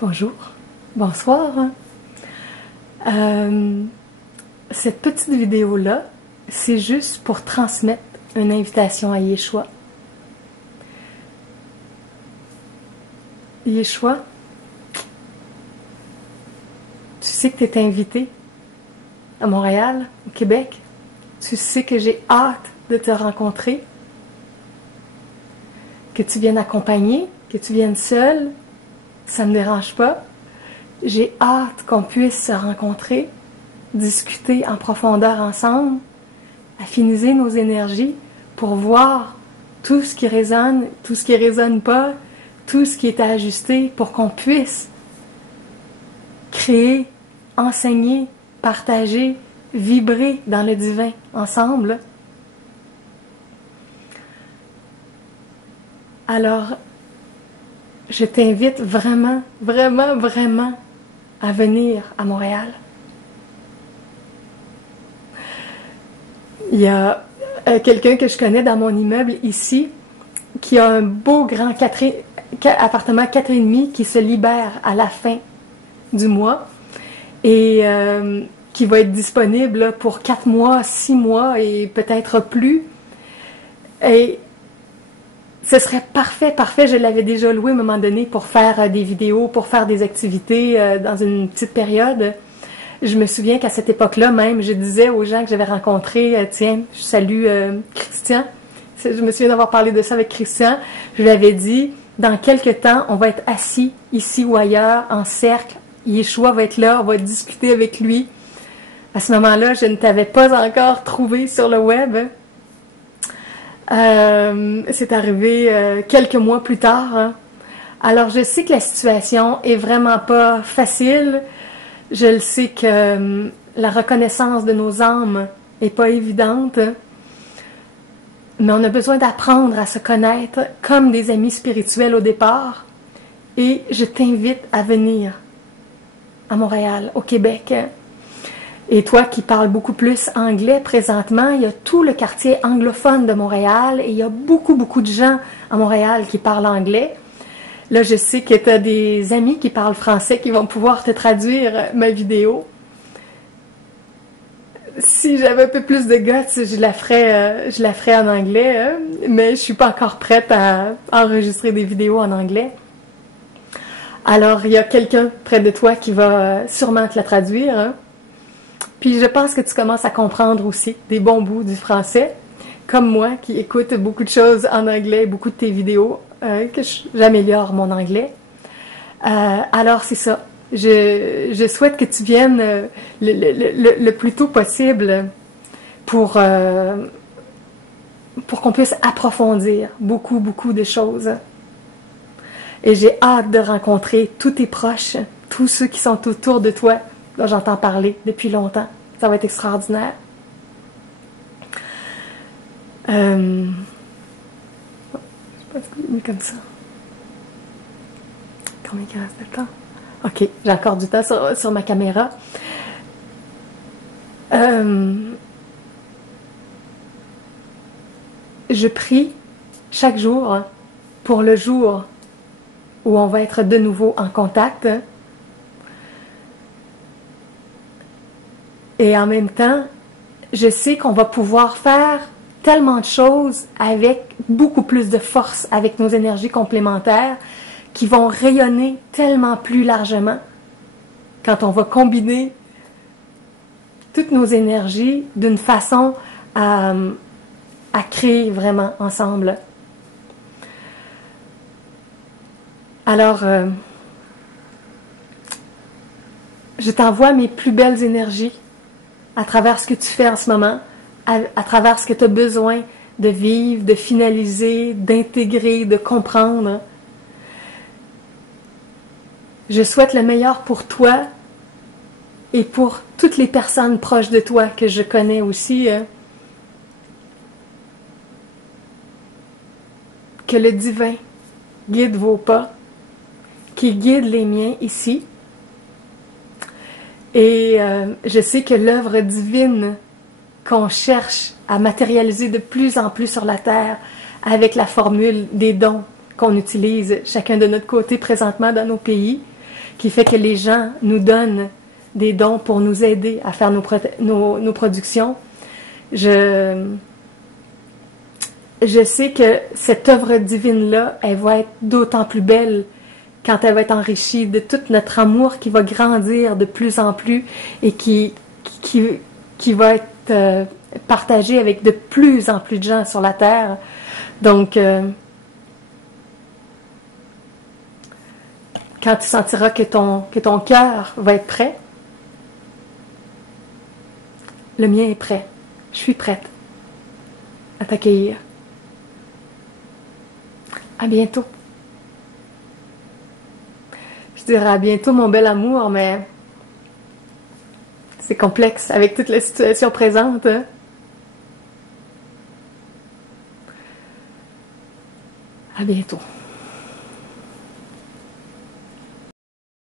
Bonjour, bonsoir. Cette petite vidéo-là, c'est juste pour transmettre une invitation à Yeshua. Yeshua, tu sais que tu es invité à Montréal, au Québec. Tu sais que j'ai hâte de te rencontrer, que tu viennes accompagner, que tu viennes seul. Ça me dérange pas. J'ai hâte qu'on puisse se rencontrer, discuter en profondeur ensemble, affiniser nos énergies pour voir tout ce qui résonne, tout ce qui résonne pas, tout ce qui est à ajuster pour qu'on puisse créer, enseigner, partager, vibrer dans le divin ensemble. Alors, je t'invite vraiment, vraiment, vraiment à venir à Montréal. Il y a quelqu'un que je connais dans mon immeuble ici qui a un beau grand appartement 4,5 qui se libère à la fin du mois et qui va être disponible pour 4 mois, 6 mois et peut-être plus. Et ce serait parfait, parfait. Je l'avais déjà loué à un moment donné pour faire des vidéos, pour faire des activités dans une petite période. Je me souviens qu'à cette époque-là même, je disais aux gens que j'avais rencontrés, tiens, je salue Christian. Je me souviens d'avoir parlé de ça avec Christian. Je lui avais dit, dans quelques temps, on va être assis ici ou ailleurs, en cercle. Yeshua va être là, on va discuter avec lui. À ce moment-là, je ne t'avais pas encore trouvé sur le web. C'est arrivé quelques mois plus tard. Hein. Alors, je sais que la situation est vraiment pas facile. Je le sais que la reconnaissance de nos âmes est pas évidente. Mais on a besoin d'apprendre à se connaître comme des amis spirituels au départ. Et je t'invite à venir à Montréal, au Québec. Et toi qui parles beaucoup plus anglais présentement, il y a tout le quartier anglophone de Montréal et il y a beaucoup, beaucoup de gens à Montréal qui parlent anglais. Là, je sais que tu as des amis qui parlent français qui vont pouvoir te traduire ma vidéo. Si j'avais un peu plus de guts, je la ferais en anglais, hein, mais je suis pas encore prête à enregistrer des vidéos en anglais. Alors, il y a quelqu'un près de toi qui va sûrement te la traduire, hein. Puis je pense que tu commences à comprendre aussi des bons bouts du français, comme moi qui écoute beaucoup de choses en anglais, beaucoup de tes vidéos, que j'améliore mon anglais. Alors c'est ça. Je souhaite que tu viennes le plus tôt possible pour qu'on puisse approfondir beaucoup, beaucoup de choses. Et j'ai hâte de rencontrer tous tes proches, tous ceux qui sont autour de toi. Là, j'entends parler depuis longtemps. Ça va être extraordinaire. Je pense que c'est mieux comme ça. Combien il reste de temps? Ok, j'ai encore du temps sur ma caméra. Je prie chaque jour pour le jour où on va être de nouveau en contact. Et en même temps, je sais qu'on va pouvoir faire tellement de choses avec beaucoup plus de force, avec nos énergies complémentaires, qui vont rayonner tellement plus largement quand on va combiner toutes nos énergies d'une façon à créer vraiment ensemble. Alors, je t'envoie mes plus belles énergies à travers ce que tu fais en ce moment, à travers ce que tu as besoin de vivre, de finaliser, d'intégrer, de comprendre. Je souhaite le meilleur pour toi et pour toutes les personnes proches de toi que je connais aussi. Que le divin guide vos pas, qu'il guide les miens ici. Et je sais que l'œuvre divine qu'on cherche à matérialiser de plus en plus sur la Terre avec la formule des dons qu'on utilise chacun de notre côté présentement dans nos pays, qui fait que les gens nous donnent des dons pour nous aider à faire nos productions. Je sais que cette œuvre divine-là, elle va être d'autant plus belle quand elle va être enrichie de tout notre amour qui va grandir de plus en plus et qui va être partagé avec de plus en plus de gens sur la terre. Donc, quand tu sentiras que ton cœur va être prêt, le mien est prêt. Je suis prête à t'accueillir. À bientôt. Je dirais à bientôt, mon bel amour, mais c'est complexe avec toute la situation présente. Hein? À bientôt.